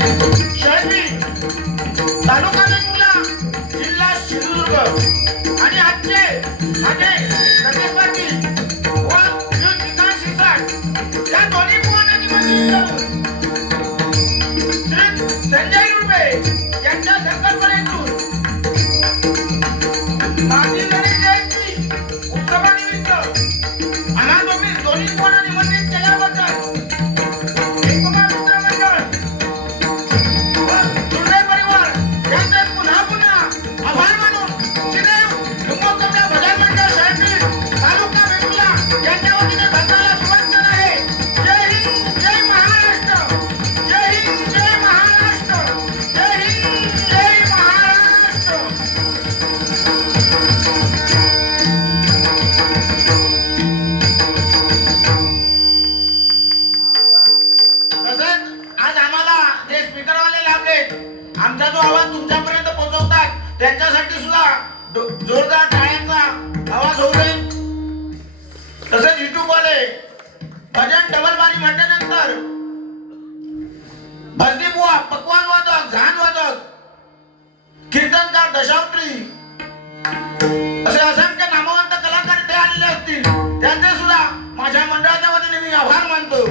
शहरी तालुका वेंगुर्ला जिल्हा सिंधुदुर्ग आणि आजचे माझे प्रतिस्पर्धी व युथ विकास शिरसाट या दोन्ही मुलांना निमंत्रित करून श्री संजय रुपे यांच्या संकल्पनेतून माझी गणेश जयंती उत्सवानिमित्त अनाथोपी दोन्ही मुलांना निमंत्रित केल्याबद्दल आमचा जो आवाज तुमच्यापर्यंत पोहोचवतात त्यांच्यासाठी सुद्धा जोरदार टाळ्यांचा आवाज होऊ नये. तसेच युट्यूब वाले भजन डबल बारी म्हटल्यानंतर भजनी बुवा, पकवान वादक, झान वादक, कीर्तनकार, दशावत्री असे असंख्य नामवंत कलाकार इथे आलेले असतील. त्यांचे सुद्धा माझ्या मंडळाच्या वतीने मी आभार मानतो.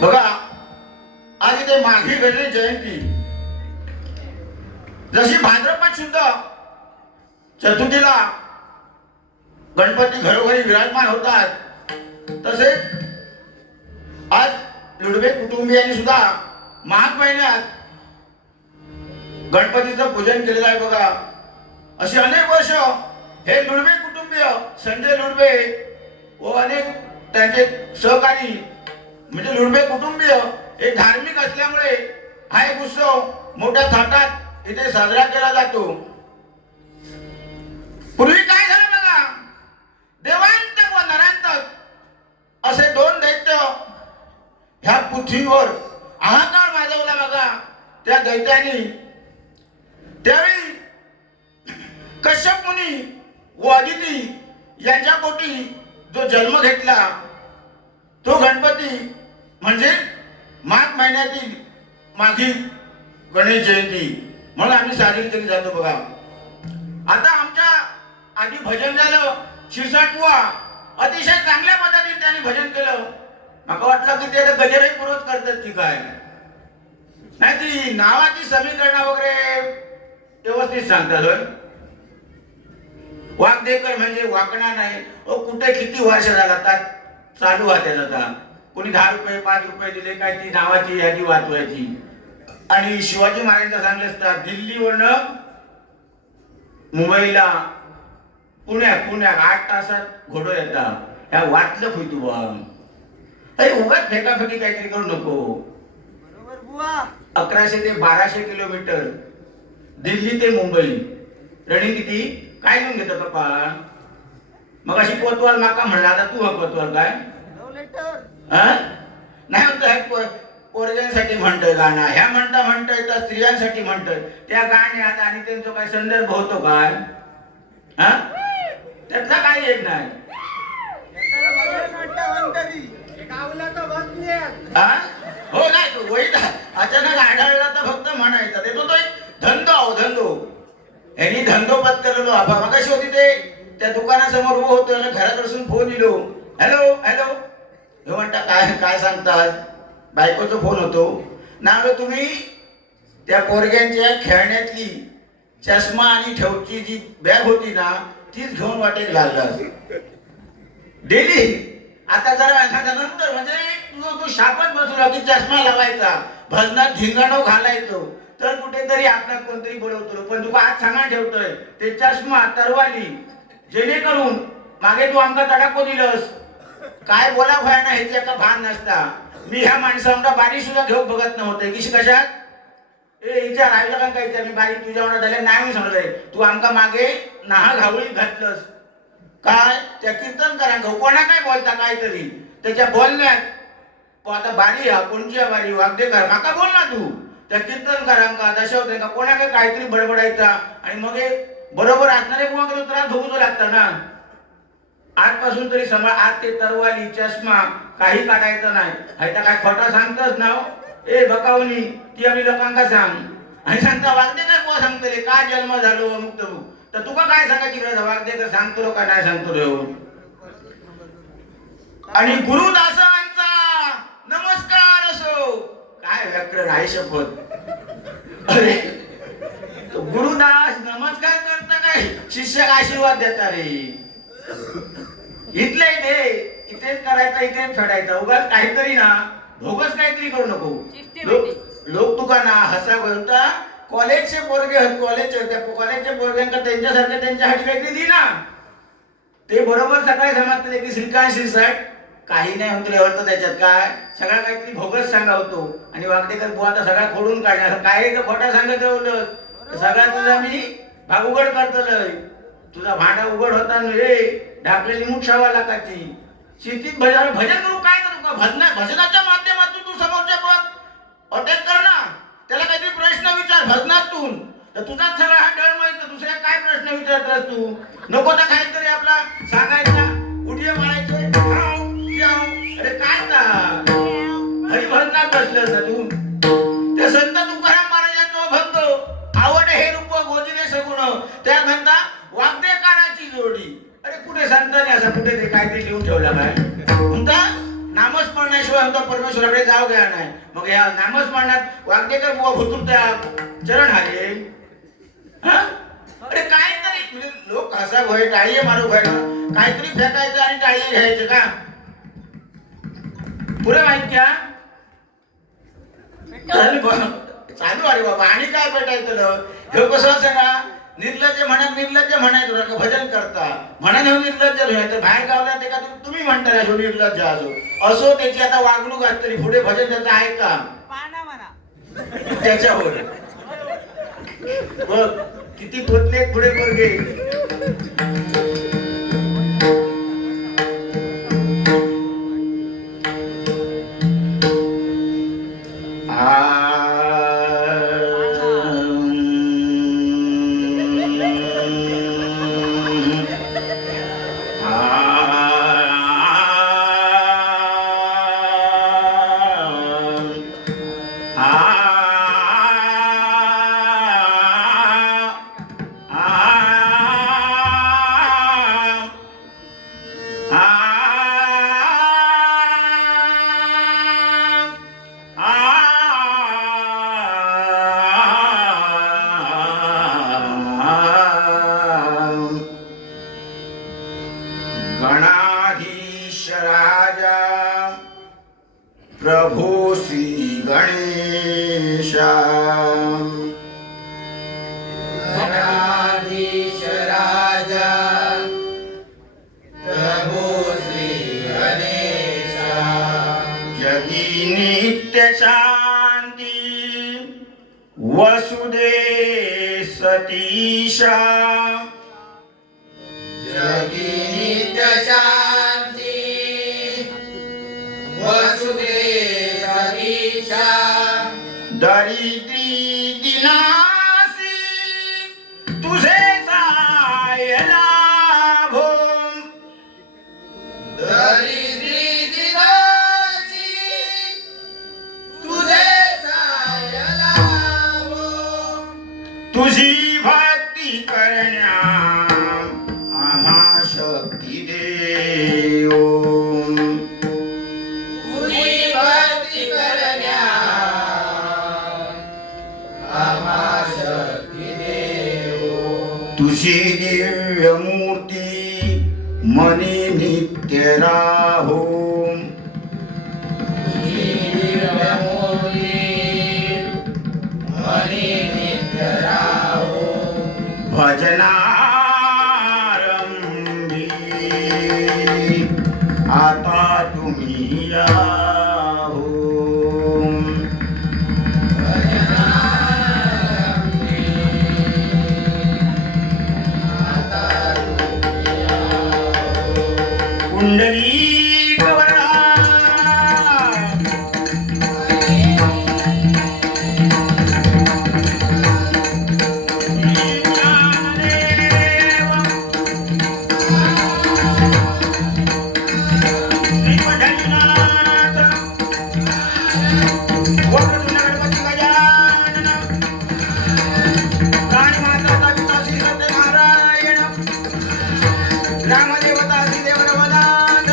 बघा, आज इथे माघी गणेश जयंती जशी भाद्रपद शुद्ध चतुर्थीला गणपती घरोघरी विराजमान होतात, तसेच आज लुडवे कुटुंबियांनी सुद्धा माघ महिन्यात गणपतीचं पूजन केलेलं आहे. बघा, अशी अनेक वर्ष हे लुडवे कुटुंबीय संजय लुडवे व अनेक त्यांचे सहकारी म्हणजे लुडवे कुटुंबीय हे धार्मिक असल्यामुळे हा एक उत्सव मोठ्या थाटात इथे साजरा केला जातो. पूर्वी काय झालं बघा, देवांतक व नरांतक असे दोन दैत्य ह्या पृथ्वीवर हाहाकार माजवला बघा. त्या दैत्याने त्यावेळी कश्यप मुनी व अदिती यांच्या पोटी जो जन्म घेतला तो गणपती म्हणजे माघ महिन्यातील माघी गणेश जयंती म्हणून आम्ही साजरी केली जातो. बघा, आता आमच्या आधी भजन झालं. शिरसाट बुवा अतिशय चांगल्या पद्धतीने त्यांनी भजन केलं. मला वाटलं की ते गजरही पूर्वच करतात की काय, नाही ती नावाची समीकरण वगैरे व्यवस्थित सांगतात. वाघदेकर म्हणजे वाकणार नाही. कुठे किती वर्ष झालं चालू आहे त्याचा. कोणी 10 रुपये 5 रुपये दिले काय ती नावाची यादी वाचवायची. आणि शिवाजी महाराजांचं सांगले असतात, दिल्लीवरनं मुंबईला पुण्यात 8 तासात घोडो येतात. ह्या वाचलं खुई तू बा, अरे उगाच फेकाफेकी काहीतरी करू नको. 1100 ते 1200 किलोमीटर दिल्ली ते मुंबई रनिंग किती काय घेऊन घेतो पप्पा. मग अशी कोतवाल माका म्हणला, आता तू हा कोतवाल काय नाही म्हणतो. पोरग्यांसाठी म्हणतोय गाणं, ह्या म्हणतोय तर स्त्रियांसाठी म्हणतोय. त्या गाण्यात आणि त्यांचा काय संदर्भ होतो काय? हा, त्यातला काही येत नाही. हो नाही, तो वैद अचानक आढळला तर फक्त म्हणायचा. ते तो एक धंदो यांनी धंदो पत्करलो. मगाशी होती ते त्या दुकानासमोर उभं होतो आणि घरात बसून फोन दिलो. हॅलो हॅलो, हे म्हणता काय काय सांगतात? बायकोचा फोन होतो ना, तुम्ही त्या पोरग्यांच्या खेळण्यातली चष्मा आणि ठेवची जी बॅग होती ना, तीच घेऊन वाटेक लागला डेली. आता जरा एखाद्या नंतर म्हणजे तू शापच बसला की चष्मा लावायचा, भजनात धिंगाणो घालायचो, तर कुठेतरी आपला कोणतरी बोलवतो. पण तू आज सांगा ठेवतोय ते चष्मा तरवाली, जेणेकरून मागे तू आमका तडाखो दिलंस. काय बोला भया ना ह्याची एका भान नसता. मी ह्या माणसाला बारी सुद्धा घेऊन बघत नव्हते की कशात. हिच्या राहिलं का काय, मी बारी तुझ्या झाल्या नाही समजलंय. तू आमका मागे नाहा घावळी घातलंस काय. त्या कीर्तन करा कोणा काय बोलता काहीतरी त्याच्या बोलण्यात. आता बारी हा कोणची बारी वागदेकर माका बोल ना तू. त्या कीर्तन करांका दशवतांका कोणा काय काहीतरी बडबडायचा आणि मग बरोबर असणारे कोणा तरी त्रास भोगतो लागता ना. आजपासून तरी समज आज ते तरवाली चष्मा काही काढायचं नाही. हायता काय खोटा सांगतस ना ए बकावली ती आम्ही लोकांका सांग. आणि सांगता वागदेकर कोण सांगतले का जन्म झालो मुक्त तर तुका काय सांगायची गरज. वागदेकर सांगतो का नाही सांगतो रे. आणि गुरुदासांचा नमस्कार असो. काय व्याकरण आहे शपथ. अरे गुरुदास नमस्कार करता काय शिष्याक आशीर्वाद देता रे. इथले इथेच करायचा इथेच फेडायचा. उगाच काहीतरी ना भोगस काहीतरी करू नको. लोक तुका ना हसा बोलता कॉलेजचे पोरगे कॉलेजच्या पोरग्यांका त्यांच्यासारखे त्यांच्यासाठी काहीतरी दि ना. ते बरोबर सकाळी समजते की श्रीकांत शिरसाट काही नाही म्हणतो एवढं त्याच्यात काय सगळा काहीतरी भोगस सांगा होतो. आणि वागदेकर बुवा आता सगळा खोडून काढणार काय खोटा सांगत राहिलं सगळा तुझा मी भाग उघड करतोय. तुझा भांडा उघड होता रे ढाकलेली मूठ शावा लागायची. शेतीत भजन करू काय करू का भजनाच्या माध्यमातून तू समोरच्या बघ अटॅक कर ना. त्याला काहीतरी प्रश्न विचार भजनातून. तर तुझाच सगळा हा डळ माहित दुसऱ्या काय प्रश्न विचारतोस तू. नको तर काहीतरी आपला सांगायचा उडीय म्हणायचे. अरे काय ना हरिभजनात बसलं ना तू. त्या संत तुकाराम महाराजांचा भक्त आवड हे रूप गोजीने सगुण. त्या म्हणता वाग्देकाराची जोडी. अरे कुठे संतांनी असा कुठे ते काहीतरी लिहून ठेवला काय म्हणता. नामस्मरणाशिवाय म्हणता परमेश्वराकडे जाऊ घ्या नाही. मग या नामस्मरणात वाग्देकर बुवा भुतून त्या चरण आले. अरे काहीतरी लोक हसा भय टाळी मारू भय काहीतरी फेकायचं आणि टाळी घ्यायचं का पुरे माहित क्या चालू अरे बाबा. आणि काय भेटायचं हे कसं असं ना निर्लज्ज म्हणायचं भजन करता म्हणा नेऊन निर्लज्ज तर बाहेर गावला ते का तुम्ही म्हणता निर्लज्ज असो त्याची आता वागणूक आहे तरी पुढे भजन त्याचं आहे का त्याच्यावर बघ किती पोचले पुढे पोरगे. गणाधीश राजा प्रभू श्री गणेशा. गणाधीश राजा प्रभू श्री गणेशा. जगी नित्य शांती वसुदे सतीशा. जगी नित्य शांती वसुदेव सतीशा. भक्ती करण्या आम्हा शक्ती दे ओम. तुझी भक्ती करण्या आम्हा शक्ती दे ओम. तुझी दिव्य मूर्ती मनी नित्य राहो. तुझी दिव्य मूर्ती मनी नित्य राहो. भजनारंभी आता तुम्ही या हो. कुंडली गवरा रामदेवता श्रीदेव रमनाथ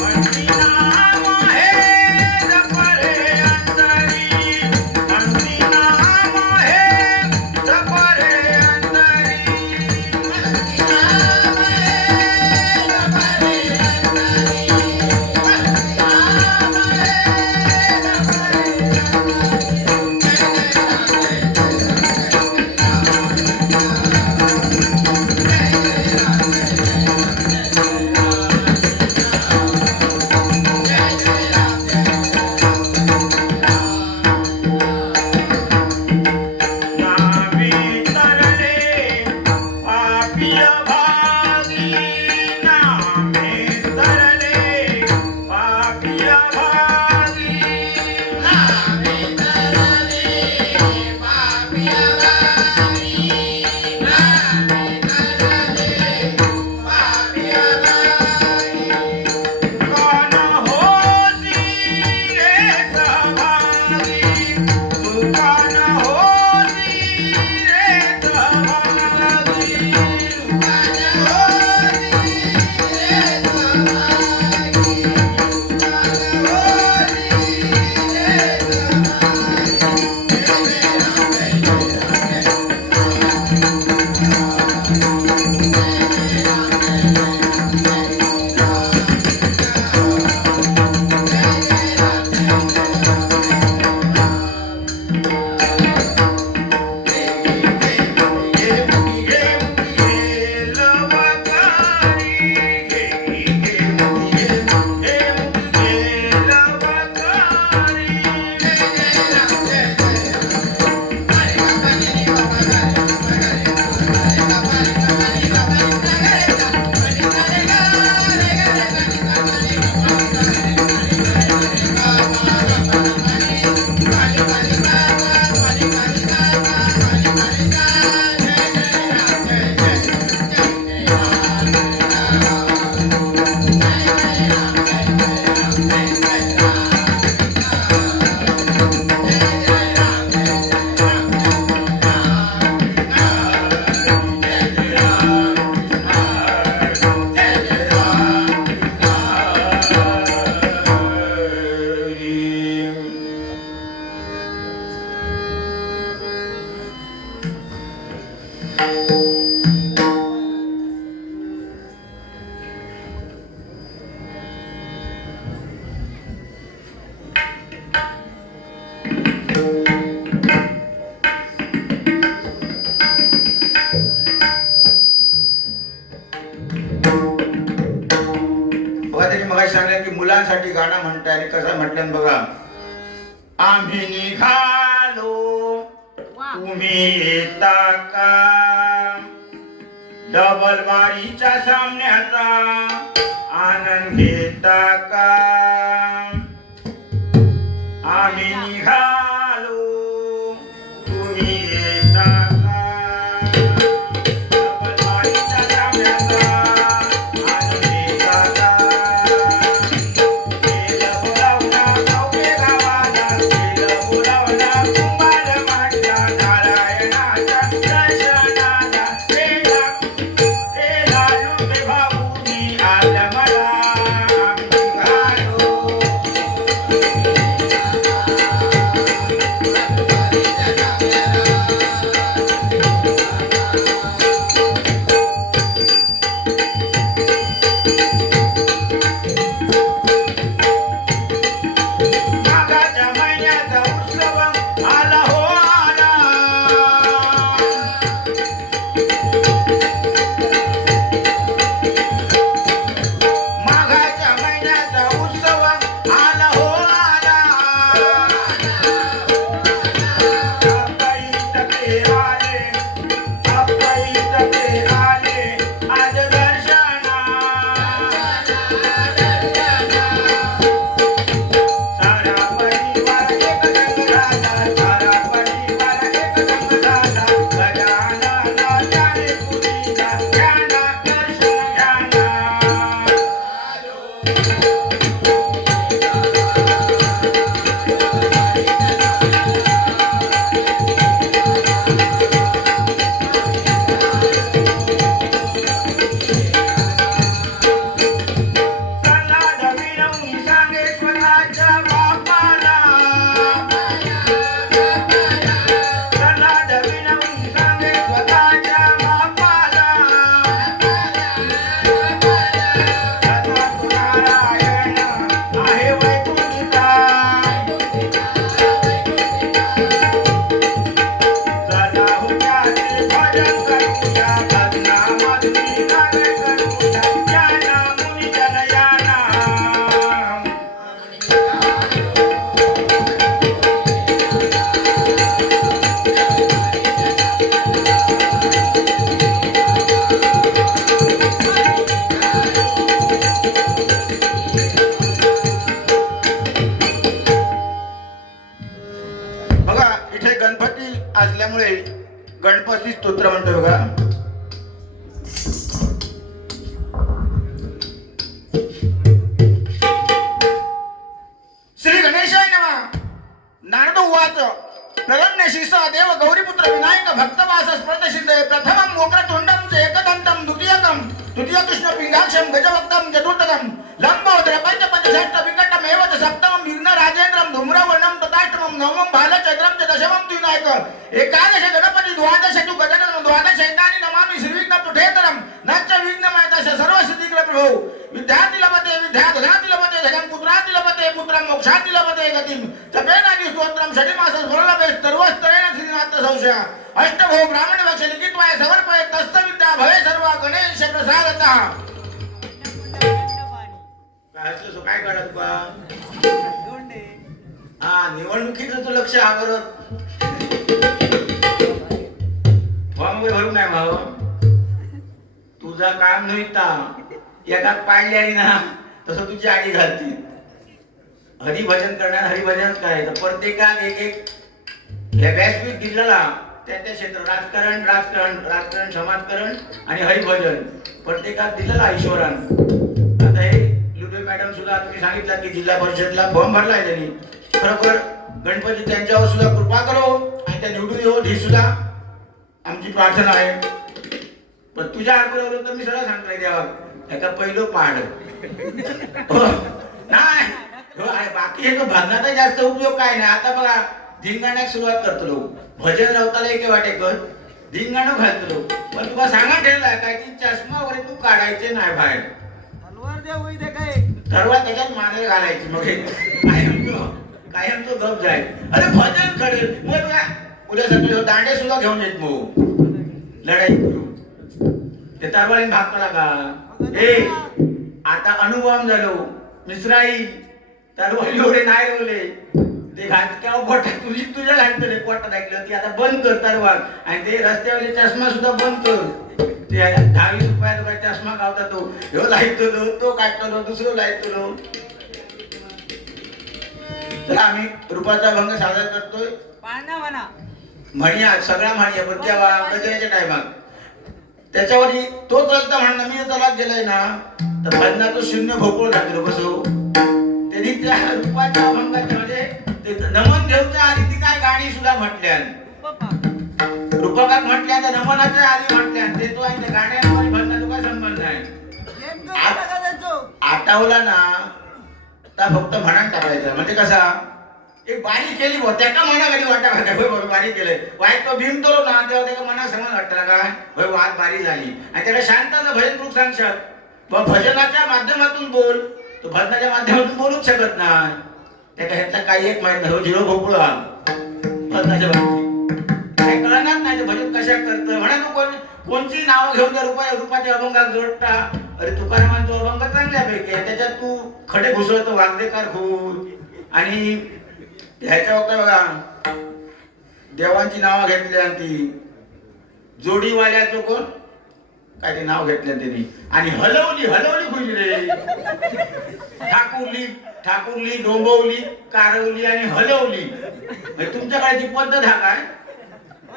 म्हणती नाम हे जपरे अंतरी, म्हणती नाम हे जपरे अंतरी. नामी तरले पापिय भागी, नामी तरले पापिय भागी. कोण होसी रे सहभागी, तू कोण होसी रे सहभागी. बघा त्यांनी मगाशी सांगितलं की मुलांसाठी गाणं म्हणताय आणि कसं म्हटलं बघा. आम्ही निघालो तुम्ही येता का, डबल बारीच्या सामन्याचा आनंद घेता का. आम्ही निघालो तुम्ही येता का, डबल बारीच्या सामन्याचा आनंद घेता का. केलं बोलावला कवठे गावाला, केलं बोलावला कुंभार माटला, नारायणाच्या दर्शनाला केला लुटे भाऊनी आलं मला. आम्ही निघालो गणपती स्तोत्र म्हणतो बघा. श्री गणेशाय नमः. नारद उवाच प्रगण्यशीस देव गौरीपुत्र विनायक भक्तवास स्मृतसिद्धे प्रथमं मोक्रतुण्डं च एकदन्तं द्वितीयकं तृतीयकृष्ण पिंगाक्षं गजवक्तं चतुर्थकं लंबोदर पंचपंचषष्ट विकटमेव च सप्तमं विघ्न राजेन्द्रं धूम्रवर्णं तथाष्टमं नवमं बालचन्द्रं च दशमं विनायक एकादश गणपति द्वादश तु गजननं द्वादश एतानि नमामि श्रीविघ्न तुठेतरं नच्च विघ्नमयतस्य सर्वसिद्धिकर प्रभो. विद्यार्थी लभते विद्याधनाति लभते धनं पुत्राति लभते पुत्रं मोक्षाति लभते गतिं तपेनादि स्तोत्रं षडिमास स्मरणलभे सर्वस्तरेण श्रीनाथ संशय अष्टभो ब्राह्मण वक्ष लिखित्वाय समर्पये तस्य विद्या भवे सर्व गणेश प्रसादतः. काय असलं सो काय काढत बा. हा निवडणुकीचं तू लक्ष आवरत फॉर्म भरून नाही भाऊ. तुझा काम नव्हता एका पाळली ना तसं तुझी आडी घालती. हरिभजन करणार हरिभजन करायचं प्रत्येकात एक एक व्यासपीठ दिलेला त्या क्षेत्र राजकारण राजकारण राजकारण समाजकारण आणि हरिभजन प्रत्येकात दिलेला ईश्वरानं. आता हे लुटे मॅडम सुद्धा तुम्ही सांगितलं की जिल्हा परिषदला फॉर्म भरलाय त्यांनी. खरोखर गणपती त्यांच्यावर सुद्धा कृपा करो आणि त्या निवडून येऊ ही सुद्धा आमची प्रार्थना आहे. पण तुझ्या हातवर तर मी सरळ सांगतोय देवा एका पहिलं पाड नाही बाकी हे तो भजनाचा जास्त उपयोग काय नाही. आता बघा धिंगाण्यात सुरुवात करतो लोक भजन रावताला एक वाटेकर धिंगाणं घालतो लोक. पण तुला सांगा ठेवलाय काय की चष्मा वगैरे तू काढायचे नाही बाहेर ठरवा त्याच्यात मागे घालायची मग कायम तो गप जाय. अरे भजन करेल मग तुला उद्या सकाळी दांडे सुद्धा घेऊन येत मग लढाई करू ते तरवाळीन भाग करा का. हे आता अनुभव झालो मिसराई तरवाळी एवढे नाही रोवले ते घातक्या पोटा तुझी तुझ्या घातले पोटात ऐकलं की आता बंद कर तरवाळ आणि ते रस्त्यावरचे चष्मा सुद्धा बंद कर. ते 10-20 रुपयाचा चष्मा गावता तो ह्यो लाईतो तो काढतो दुसरं लाईतो. तर आम्ही रूपाचा भंग साजरा करतोय. म्हणूया सगळ्या म्हणूया पण तेव्हा गजऱ्याच्या टायमात त्याच्यावर तो चलता म्हणणं मी तलाक गेलाय ना तर भजनाचं शून्य भोपळ घातलं बसो. त्यांनी त्या रूपाच्या अभंगाच्या मध्ये ते नमन देवच्या आधी ती काय गाणी सुद्धा म्हटल्या रूपकात म्हटल्या त्या नमनाच्या आधी म्हटल्या ते तो आहे त्या गाण्यावर भजनाचा काय संबंध आहे. आठवला ना तर फक्त म्हणान टाकायचं म्हणजे कसा एक बारी केली बो त्याका मना कधी वाटा होय बरोबर बारी केलंय वाईट तो भीम तोलो ना तेव्हा त्याला मना समज वाटला काय होय वाद बारी झाली आणि त्याला शांताचं भजन ग्रुप सांगशात भजनाच्या माध्यमातून बोल तो भजनाच्या माध्यमातून बोलूच शकत नाही. त्याला ह्यातला काही एक माहित नाही झिरो भोपळा भजनाच्या बाबतीत काही कळणार नाही भजन कशा करतं म्हणा तू कोणची नावं घेऊन त्या रूपाच्या अभंगात जोडता. अरे तुकारामांचा अभंग चांगल्यापैकी आहे त्याच्यात तू खडे घुसळतो वागदेकार खून आणि ह्याच्या वक्ता बघा देवांची नावं घेतली आणि ती जोडीवाल्याचं कोण काय ते नाव घेतलं त्यांनी आणि हलवली खुली रे ठाकुरली डोंबवली कारवली आणि हलवली तुमच्याकडे ती पद्धत हा काय.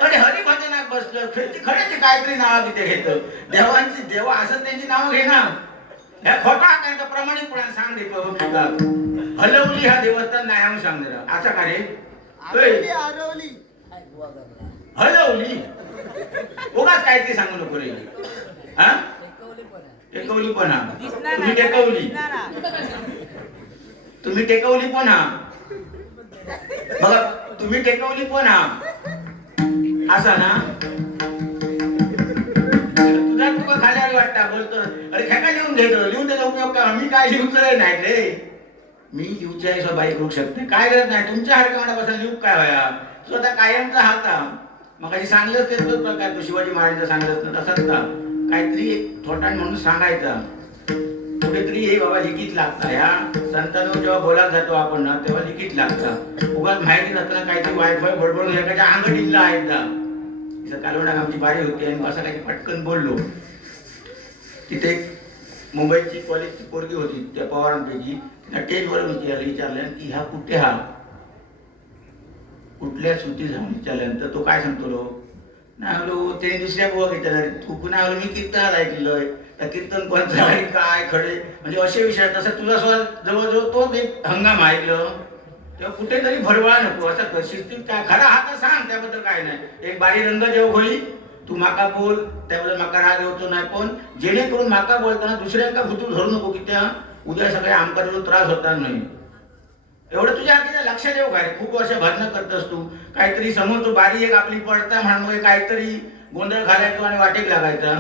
अरे हरिभजनात बसलं खरेची काहीतरी नावं तिथे घेतं देवांची देवा असं त्यांची नावं घेणार ह्या खोटा काय तर प्रमाणिकपणा सांग दे हलवली हा देवस्थान नाही सांगणार असा का रे हलवली उगाच काहीतरी सांगू नको रे. हा टेकवली पण हा तुम्ही टेकवली पण हा बघा तुम्ही टेकवली पण हा असा ना तुझा तुका खाल्यावर वाटता बोलतो अरे खेळा लिहून त्याचा उपयोग का मी काय लिहून नाही रे मी लिहूच्या हिशोब बाई करू शकते काय करत नाही तुमच्या हरकामापासून लिहू काय व्हाया स्वतः कायमचा हाता मग काही सांगलंच ते तोच प्रकार तो शिवाजी महाराजांचा सांगलंच ना तसाच का काहीतरी एक थोटान म्हणून सांगायचा कुठेतरी हे बाबा लिखित लागता ह्या संतांवर जेव्हा बोलायला जातो आपण ना तेव्हा लिखित लागता उगाच माहिती नसताना काहीतरी वायफाय बडबडून एखाद्या अंगठीतला आहे एकदा कालवणाक आमची बारी होती आणि असं काही पटकन बोललो तिथे मुंबईची कॉलेजची पोरगी होती त्या पवारांपैकी टेजवर विचारलं की ह्या कुठे हा कुठल्या सुट्टी जाऊन विचारल्यानंतर तो काय सांगतो नावलो ते दुसऱ्या बुवा घेतला तू पुन्हा आलो मी कीर्तनात ऐकलंय त्या कीर्तन कोणतं आहे काय खडे म्हणजे असे विषय तसं तुझा स्वतः जवळजवळ तो एक हंगाम ऐकलं तेव्हा कुठेतरी भरवळा नको असं शिस्तीत काय खरा हा तर सांग त्याबद्दल काय नाही एक बारी रंग देव होई तू माका बोल त्याबद्दल माका राग येतो नाही पण जेणेकरून माका बोलताना दुसऱ्यांका भुतू धरू नको की त्या उद्या सगळ्या आमका जो त्रास होता नाही एवढं तुझ्या हाती लक्षात येऊ काय खूप वर्ष भरणं करतस तू काहीतरी समोर तू बारी एक आपली पडता म्हणून काहीतरी गोंधळ घालायचो आणि वाटेक लागायचा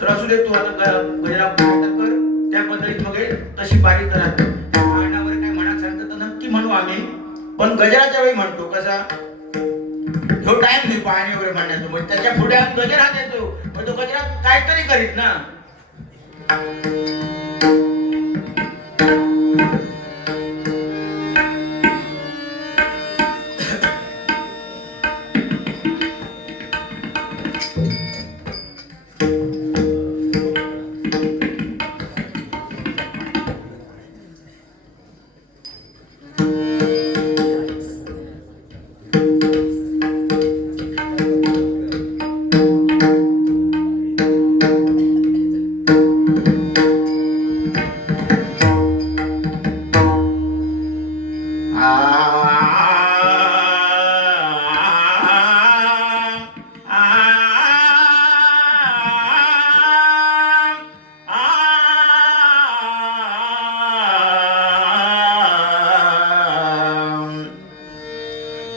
तर असू दे तू आता गजरा कर त्या पद्धतीत मग तशी बारी करा कारणावर काय म्हणा सांगतं तर नक्की म्हणू आम्ही पण गजराच्या वेळी म्हणतो कसा जो टाइम नाही पाणी वगैरे म्हणण्याचो मग त्याच्या पुढे गजरा देतो मग तो गजरा काहीतरी करीत ना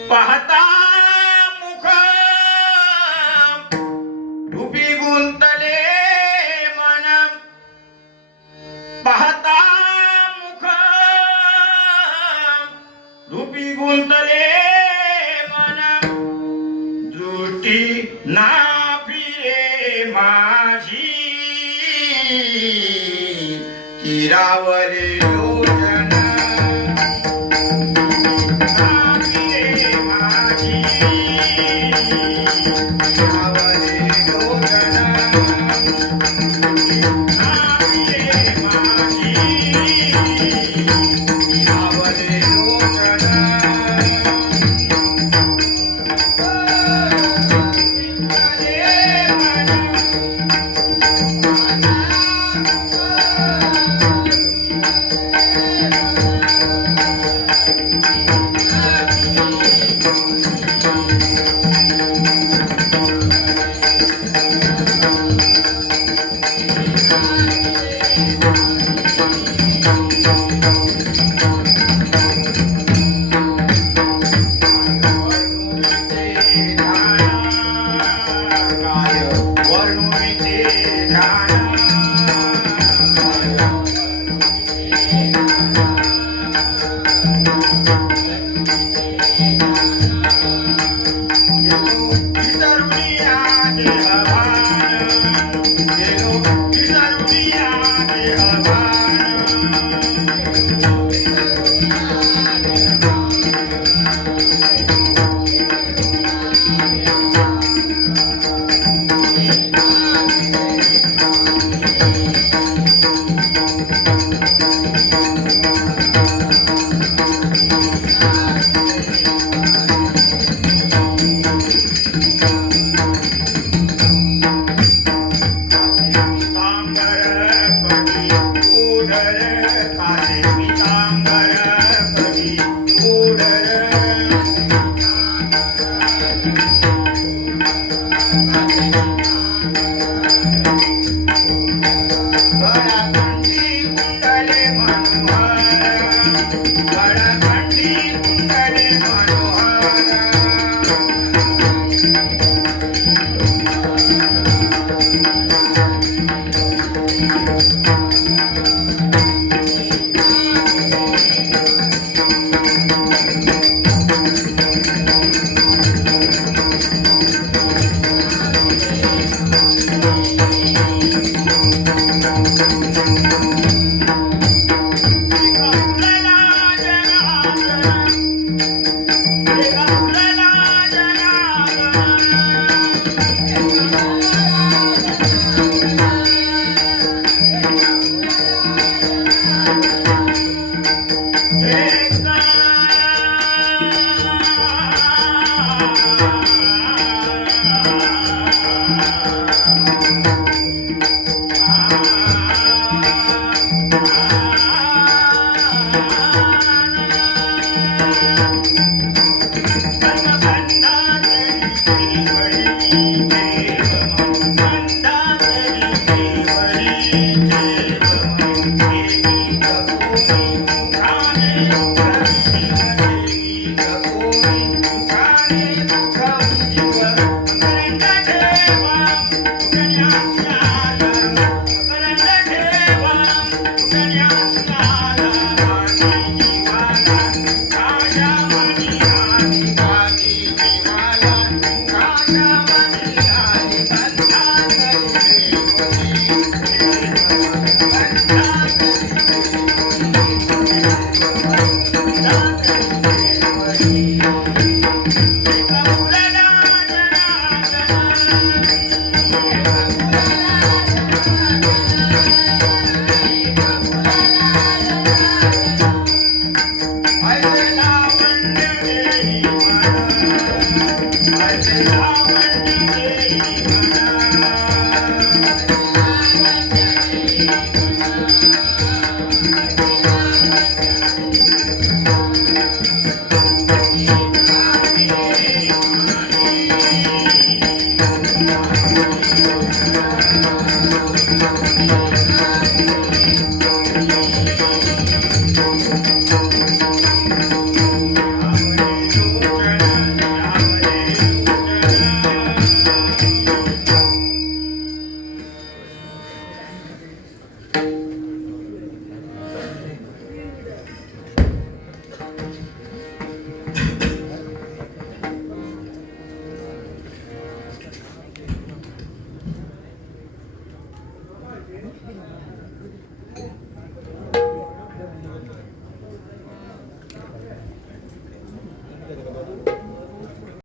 पाहता मुख रूपी गुंतले मन पाहता मुख रूपी गुंतले मन दृष्टी ना फिरे माझी तीरावरे Thank you.